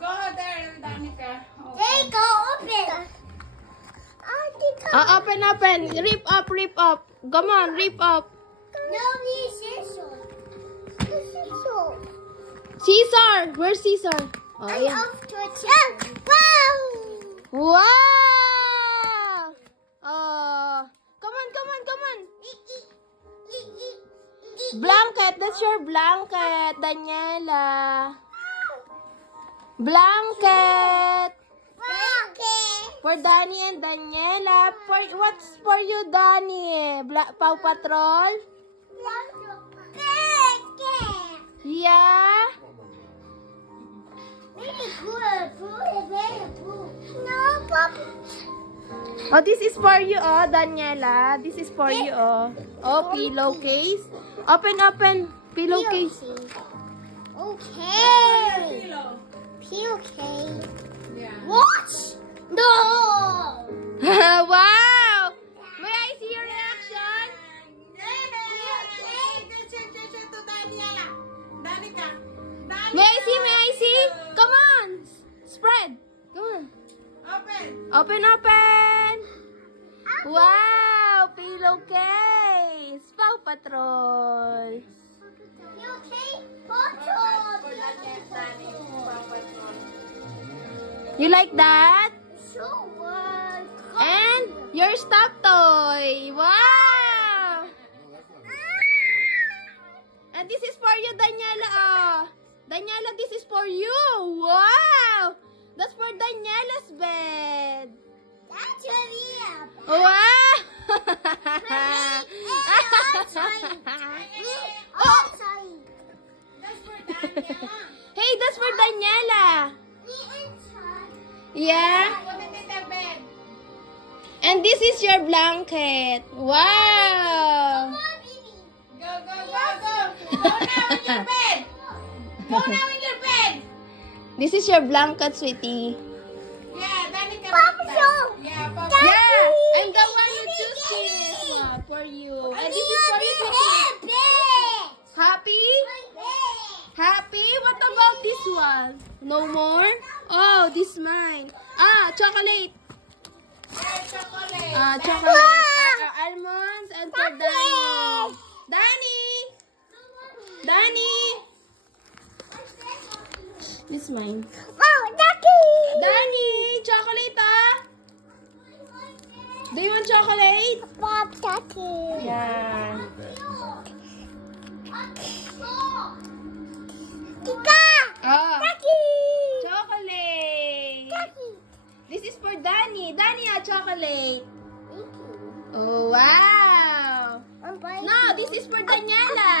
Go there, Danica. Open. Rip up. Come on, rip up. No, these scissors. Caesar! Where's Caesar? Oh, I yeah. off to a chicken. Wow! Wow! Come on. Blanket, that's your blanket, Daniela. Blanket. For Danny and Daniela. What's for you, Danny? Paw Patrol? Yeah? No, Papa. Oh, this is for you, oh, Daniela. This is for you, oh. Oh, pillowcase. Open. Pillowcase. Okay. Okay. Yeah. What? No. Wow! May I see your reaction? Danica. May I see? Come on! Spread! Come on. Open! Wow! Pillowcase! Paw Patrol! You okay? Photo. You like that? So what? And your stuffed toy! Wow! And this is for you, Daniela. Oh. Daniela, this is for you. Wow! That's for Daniela's bed. That's really up. Wow! Hey, that's for Daniela. Yeah? And this is your blanket. Wow! Go. Go now in your bed. This is your blanket, sweetie. Yeah, Danica. Papa, show. Yeah, Papa. Yeah! And the one you choose this one for you. And this is for you, sweetie. Happy? Happy? What about this one? No more? Oh, this is mine. Chocolate. Chocolate. Chocolate. Almonds and for Danny. This is mine. Oh, Ducky. Danny, chocolate Do you want chocolate? Bob Ducky. Yeah. Tika. Oh, Ducky. chocolate. Ducky. This is for Danny. Danny, chocolate. Thank you. Oh, wow. I'm buying No, this is for Daniela.